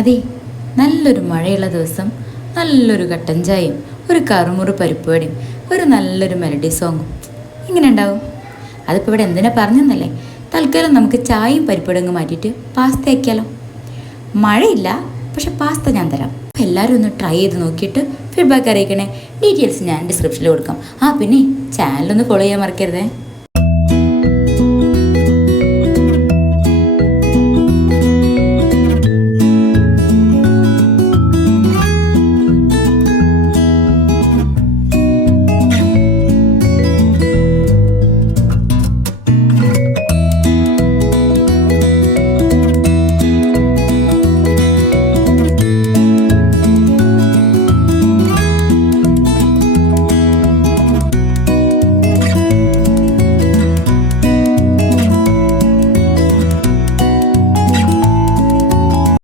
അതെ, നല്ലൊരു മഴയുള്ള ദിവസം നല്ലൊരു കട്ടൻ ചായയും ഒരു കറുമുറു പരിപ്പുവടയും ഒരു നല്ലൊരു മെലഡി സോങ്ങും ഇങ്ങനെ ഉണ്ടാവും. അതിപ്പോൾ ഇവിടെ എന്തിനാ പറഞ്ഞെന്നല്ലേ, തൽക്കാലം നമുക്ക് ചായയും പരിപ്പുവടങ്ങ് മാറ്റിയിട്ട് പാസ്ത ആക്കിയാലോ. മഴയില്ല, പക്ഷെ പാസ്ത ഞാൻ തരാം. എല്ലാവരും ഒന്ന് ട്രൈ ചെയ്ത് നോക്കിയിട്ട് ഫീഡ്ബാക്ക് അറിയിക്കണേ. ഡീറ്റെയിൽസ് ഞാൻ ഡിസ്ക്രിപ്ഷനിൽ കൊടുക്കാം. പിന്നെ ചാനലൊന്ന് ഫോളോ ചെയ്യാൻ മറക്കരുതേ.